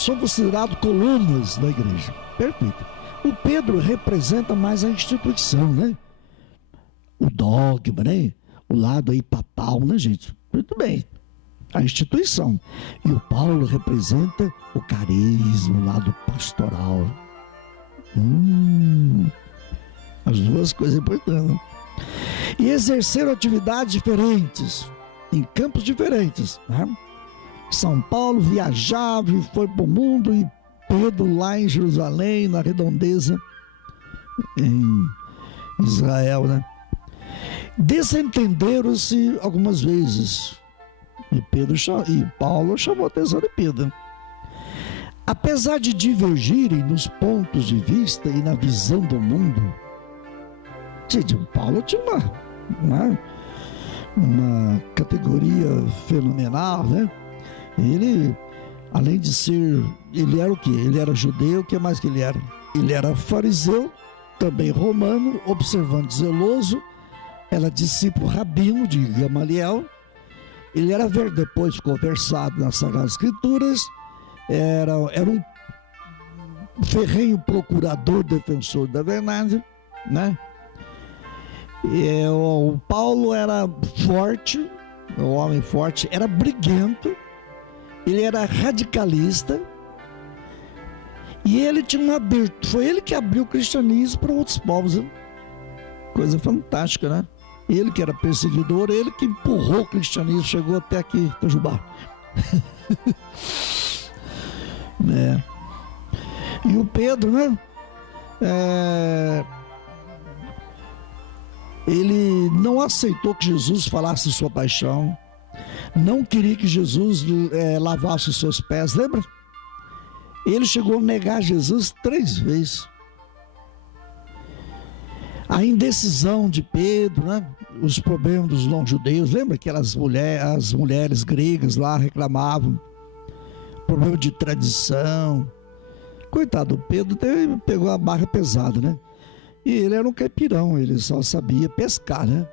são considerados colunas da igreja. Perfeito. O Pedro representa mais a instituição, né? O dogma, né? O lado aí papal, né, gente? Muito bem. A instituição. E o Paulo representa o carisma, o lado pastoral. As duas coisas importantes. E exerceram atividades diferentes, em campos diferentes, né? São Paulo viajava e foi para o mundo, e Pedro lá em Jerusalém, na redondeza, em Israel, né? Desentenderam-se algumas vezes, e Paulo chamou a atenção de Pedro. Apesar de divergirem nos pontos de vista e na visão do mundo, gente, o Paulo tinha uma categoria fenomenal, né? Ele, além de ser, ele era o quê? Ele era judeu, o que mais que ele era? Ele era fariseu, também romano, observante zeloso, era discípulo rabino de Gamaliel. Ele era depois ficou versado nas Sagradas Escrituras, era um ferrenho procurador, defensor da verdade, né? O Paulo era forte, um homem forte, era briguento, ele era radicalista, e ele tinha uma abertura, foi ele que abriu o cristianismo para outros povos, né? Coisa fantástica, né? Ele que era perseguidor, ele que empurrou o cristianismo, chegou até aqui, Itajubá. Né? E o Pedro, né? Ele não aceitou que Jesus falasse sua paixão, não queria que Jesus lavasse os seus pés, lembra? Ele chegou a negar Jesus 3 vezes. A indecisão de Pedro, né? Os problemas dos não-judeus, lembra que as mulheres gregas lá reclamavam, problema de tradição. Coitado, Pedro pegou a barra pesada, né? E ele era um caipirão, ele só sabia pescar, né?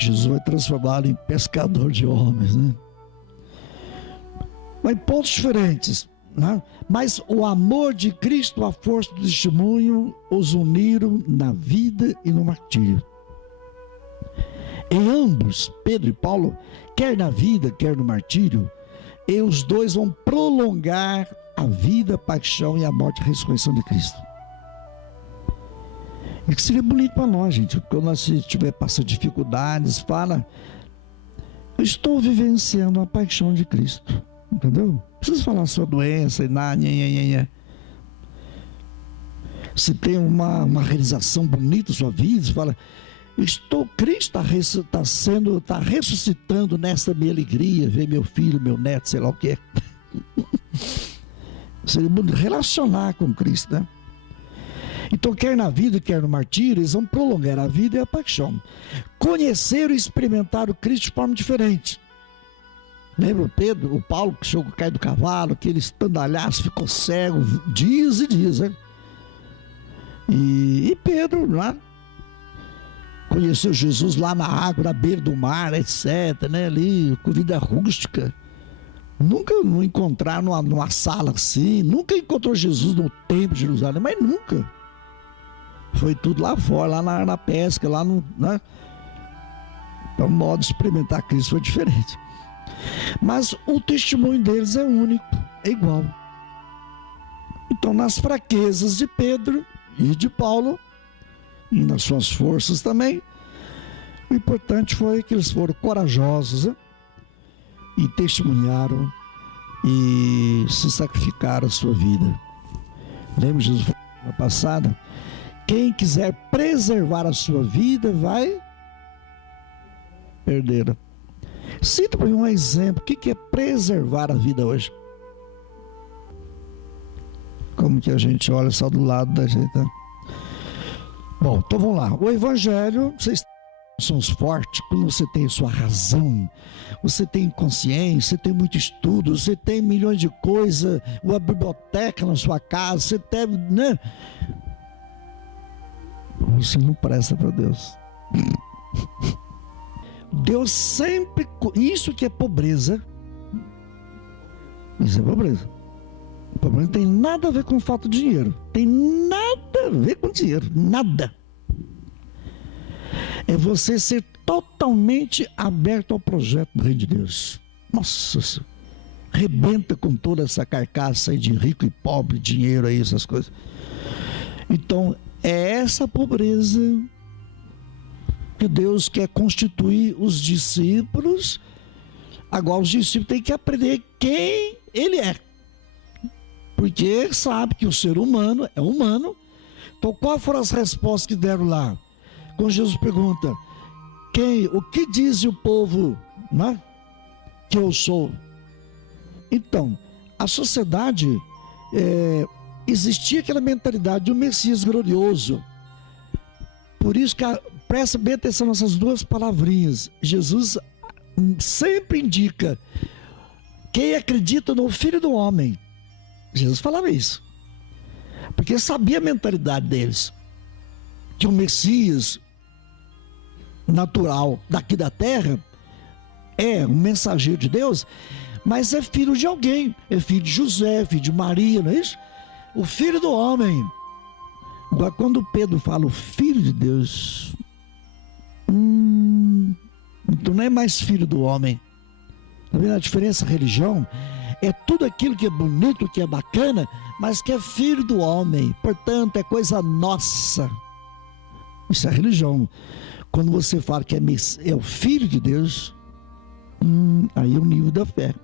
Jesus vai transformá-lo em pescador de homens, né? Mas em pontos diferentes, né? Mas o amor de Cristo, a força do testemunho, os uniram na vida e no martírio. Em ambos, Pedro e Paulo, quer na vida, quer no martírio, e os dois vão prolongar a vida, a paixão e a morte e a ressurreição de Cristo. É que seria bonito para nós, gente, quando nós estiver passando dificuldades, fala, eu estou vivenciando a paixão de Cristo, entendeu? Não precisa falar sua doença e nada, se tem uma realização bonita na sua vida, você fala, Cristo está ressuscitando nessa minha alegria, ver meu filho, meu neto, sei lá o que é. Seria bonito relacionar com Cristo, né? Então, quer na vida, quer no martírio, eles vão prolongar a vida e a paixão. Conheceram e experimentaram Cristo de forma diferente. Lembra o Paulo que chegou a cair do cavalo, aquele estandalhaço, ficou cego dias e dias, né? E Pedro lá conheceu Jesus lá na água, na beira do mar, etc, né? Ali, com vida rústica. Nunca não encontraram numa sala assim, nunca encontrou Jesus no templo de Jerusalém, mas nunca. Foi tudo lá fora, lá na pesca, lá no, né? Então, o modo de experimentar Cristo foi diferente. Mas o testemunho deles é único, é igual. Então, nas fraquezas de Pedro e de Paulo, e nas suas forças também, o importante foi que eles foram corajosos, né? E testemunharam e se sacrificaram a sua vida. Lembra Jesus falou na passada? Quem quiser preservar a sua vida vai perder. Cita para mim um exemplo. O que é preservar a vida hoje? Como que a gente olha só do lado da gente, né? Bom, então vamos lá. O Evangelho, vocês são fortes quando você tem sua razão, você tem consciência, você tem muito estudo, você tem milhões de coisas, uma biblioteca na sua casa, você tem, né? Você não presta para Deus. Deus sempre, isso que é pobreza, isso é pobreza. O problema não tem nada a ver com falta de dinheiro. Tem nada a ver com dinheiro. Nada. É você ser totalmente aberto ao projeto do Reino de Deus. Nossa, rebenta com toda essa carcaça aí de rico e pobre, dinheiro aí, essas coisas. Então, é essa pobreza que Deus quer constituir os discípulos. Agora os discípulos têm que aprender quem Ele é. Porque sabe que o ser humano é humano. Então, quais foram as respostas que deram lá? Quando Jesus pergunta, o que diz o povo, né, que eu sou? Então, a sociedade, existia aquela mentalidade de um Messias glorioso. Por isso que presta bem atenção nessas duas palavrinhas. Jesus sempre indica quem acredita no Filho do Homem. Jesus falava isso, porque sabia a mentalidade deles, que o Messias natural daqui da terra é um mensageiro de Deus, mas é filho de alguém, é filho de José, filho de Maria, não é isso? O Filho do Homem. Agora, quando Pedro fala o Filho de Deus, então não é mais filho do homem. Tá vendo a diferença? A religião é tudo aquilo que é bonito, que é bacana, mas que é filho do homem, portanto é coisa nossa. Isso é religião. Quando você fala que é o Filho de Deus, aí é o nível da fé.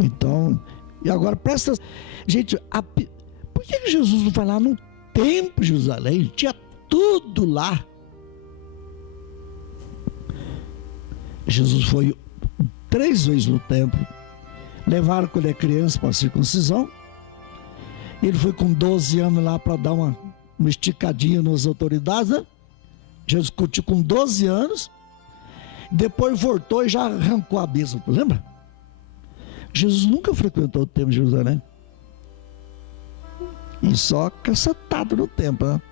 Então, e agora presta, gente, por que Jesus não vai lá no templo de Jerusalém? Tinha tudo lá. Jesus foi 3 vezes no templo. Levaram quando ele é criança para a circuncisão. Ele foi com 12 anos lá para dar uma esticadinha nas autoridades, né? Jesus discutiu com 12 anos. Depois voltou e já arrancou a bênção, lembra? Jesus nunca frequentou o templo de Jerusalém. E só cacetado no templo, né?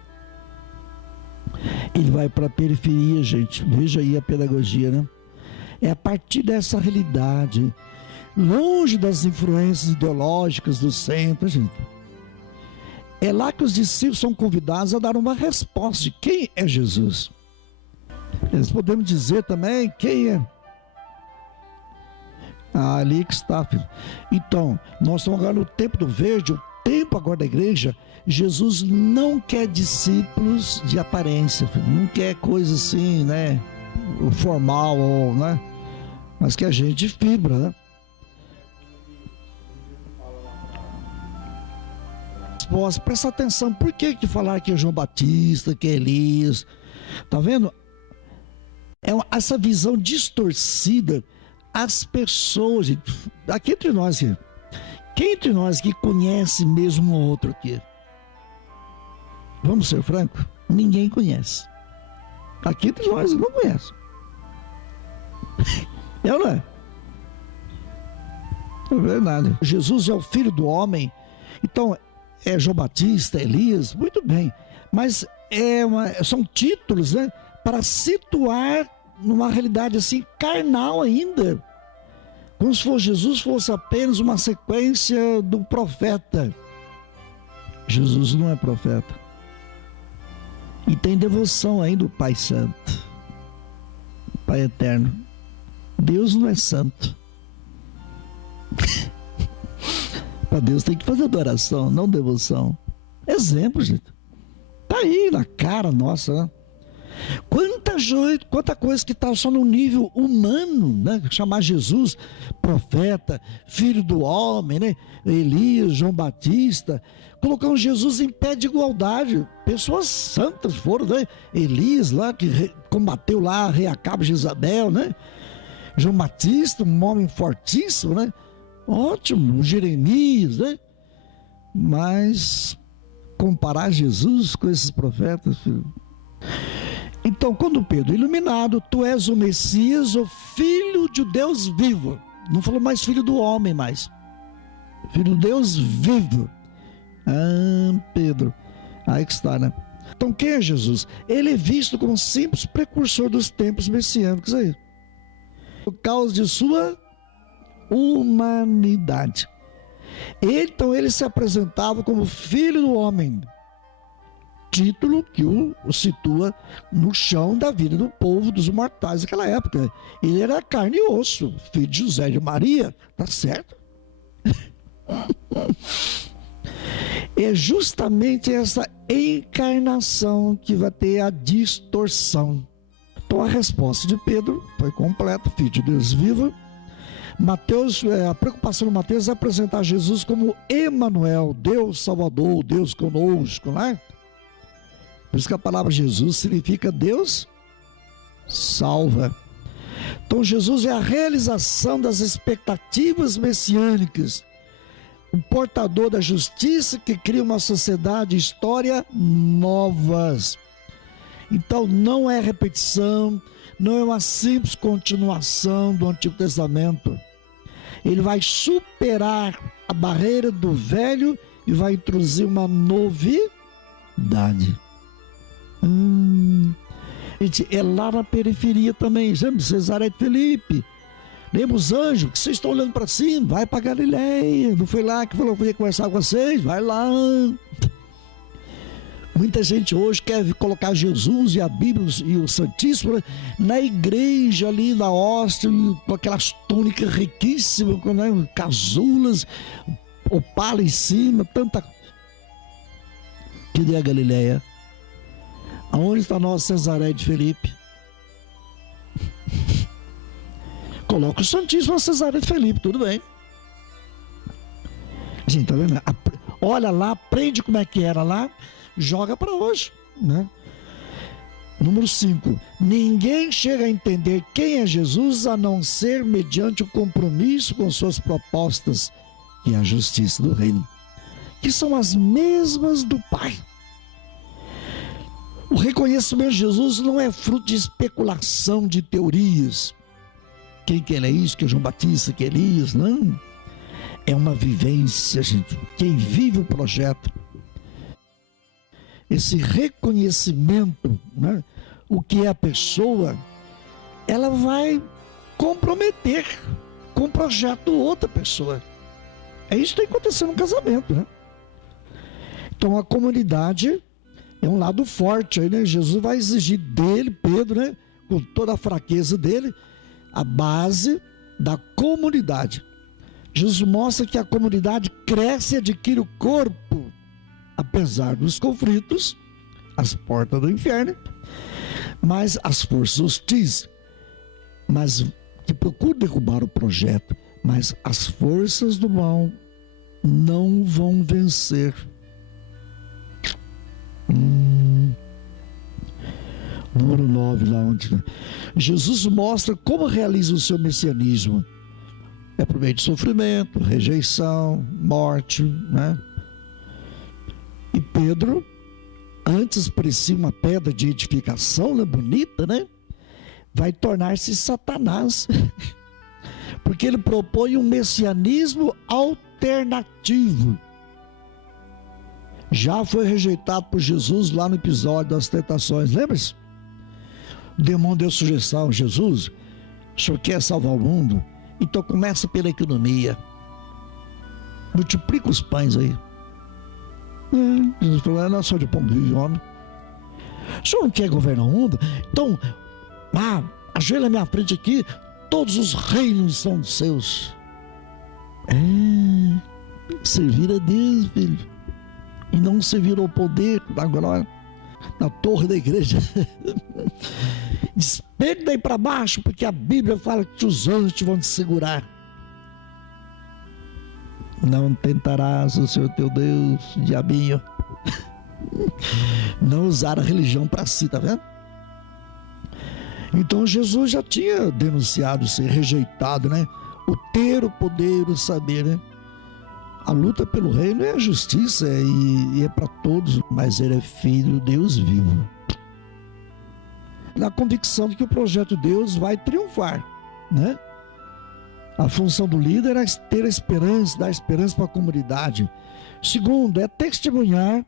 Ele vai para a periferia, gente. Veja aí a pedagogia, né? É a partir dessa realidade, longe das influências ideológicas do centro, gente. É lá que os discípulos são convidados a dar uma resposta de quem é Jesus. Eles podemos dizer também quem é. Ali que está, filho. Então, nós estamos agora no tempo do verde, o tempo agora da igreja. Jesus não quer discípulos de aparência, filho. Não quer coisa assim, né? Formal, né? Mas que a gente de fibra, né? Presta atenção, por que falar que é João Batista, que é Elias? Tá vendo? Essa visão distorcida. As pessoas, gente, aqui entre nós, quem entre nós que conhece mesmo o outro aqui? Vamos ser francos? Ninguém conhece. Aqui entre nós não conhece. É ou não é? É verdade. Jesus é o Filho do Homem. Então, é João Batista, Elias, muito bem. Mas são títulos, né, para situar numa realidade assim, carnal ainda. Como se Jesus fosse apenas uma sequência do profeta. Jesus não é profeta. E tem devoção ainda do Pai Santo, Pai Eterno. Deus não é santo. Para Deus tem que fazer adoração, não devoção. Exemplo, gente. Está aí na cara nossa, né? Quanta coisa que está só no nível humano, né? Chamar Jesus profeta, filho do homem, né? Elias, João Batista, colocando Jesus em pé de igualdade. Pessoas santas foram, né? Elias lá que combateu lá a rei Acabe de Jezabel, né? João Batista, um homem fortíssimo, né? Ótimo, Jeremias, né? Mas comparar Jesus com esses profetas, filho. Então, quando Pedro, iluminado, tu és o Messias, o Filho de Deus vivo. Não falou mais filho do homem mais. Filho de Deus vivo. Pedro. Aí que está, né? Então, quem é Jesus? Ele é visto como um simples precursor dos tempos messiânicos aí. Por causa de sua humanidade. Então ele se apresentava como filho do homem, título que o situa no chão da vida do povo dos mortais daquela época. Ele era carne e osso, filho de José e de Maria, tá certo? É justamente essa encarnação que vai ter a distorção. Então a resposta de Pedro foi completa, filho de Deus vivo. Mateus, a preocupação de Mateus é apresentar Jesus como Emanuel, Deus Salvador, Deus conosco, né? Por isso que a palavra Jesus significa Deus salva. Então Jesus é a realização das expectativas messiânicas, o portador da justiça que cria uma sociedade e história novas. Então não é repetição, não é uma simples continuação do Antigo Testamento. Ele vai superar a barreira do velho e vai introduzir uma novidade. Gente, é lá na periferia também, lembra? Cesaré de Filipe. Lembra os anjos que vocês estão olhando para cima? Vai para Galileia. Não foi lá que falou que ia conversar com vocês? Vai lá. Muita gente hoje quer colocar Jesus e a Bíblia e o Santíssimo na igreja ali na hóstia, com aquelas túnicas riquíssimas, com, né, casulas, opala em cima, tanta. Cadê a Galileia? Aonde está nosso Cesaré de Filipe? Coloca o Santíssimo Cesaré de Filipe, tudo bem. Gente, tá vendo? Olha lá, aprende como é que era lá, joga para hoje, né? Número 5. Ninguém chega a entender quem é Jesus a não ser mediante o compromisso com suas propostas e a justiça do reino, que são as mesmas do Pai. O reconhecimento de Jesus não é fruto de especulação de teorias. Quem que ele é isso, que é João Batista, que é Elias, não. É uma vivência, gente. Quem vive o projeto, esse reconhecimento, né, o que é a pessoa, ela vai comprometer com o projeto outra pessoa. É isso que tem acontecido no casamento, né? Então a comunidade é um lado forte aí, né? Jesus vai exigir dele, Pedro, né, com toda a fraqueza dele, a base da comunidade. Jesus mostra que a comunidade cresce e adquire o corpo, apesar dos conflitos, as portas do inferno, mas as forças hostis, mas que procuram derrubar o projeto, mas as forças do mal não vão vencer. Número 9, lá onde, né? Jesus mostra como realiza o seu messianismo. É por meio de sofrimento, rejeição, morte, né? E Pedro, antes parecia uma pedra de edificação, né? Bonita, né? Vai tornar-se Satanás, porque ele propõe um messianismo alternativo. Já foi rejeitado por Jesus lá no episódio das tentações, lembra-se? O demônio deu sugestão: Jesus, o senhor quer salvar o mundo? Então começa pela economia, multiplica os pães aí. Jesus falou: não é só de pão vive homem. O senhor não quer governar o mundo? Então, ajoelha na minha frente aqui, todos os reinos são seus. Servir a Deus, filho, e não servir ao poder da glória, na torre da igreja. Espelhe daí para baixo, porque a Bíblia fala que os anjos te vão te segurar. Não tentarás o Senhor teu Deus, diabinho. Não usar a religião para si, tá vendo? Então Jesus já tinha denunciado ser rejeitado, né? O ter o poder, o saber, né? A luta pelo reino é a justiça e é para todos, mas ele é filho de Deus vivo. Na convicção de que o projeto de Deus vai triunfar, né? A função do líder é ter a esperança, dar esperança para a comunidade. Segundo, é testemunhar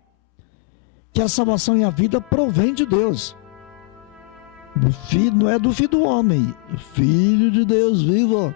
que a salvação e a vida provém de Deus. Do filho, não é do filho do homem, o filho de Deus vivo.